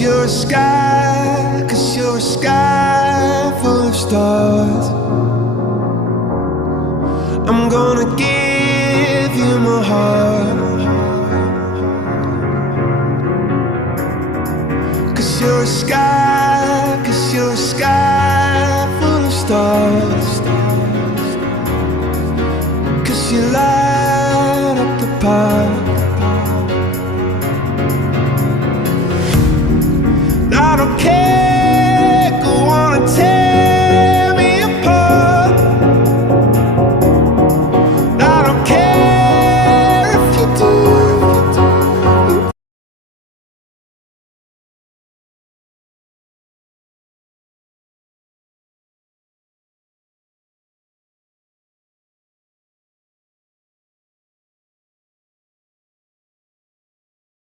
you're a sky, 'cause you're a sky full of stars. I'm gonna give you my heart, 'cause you're a sky, 'cause you're a sky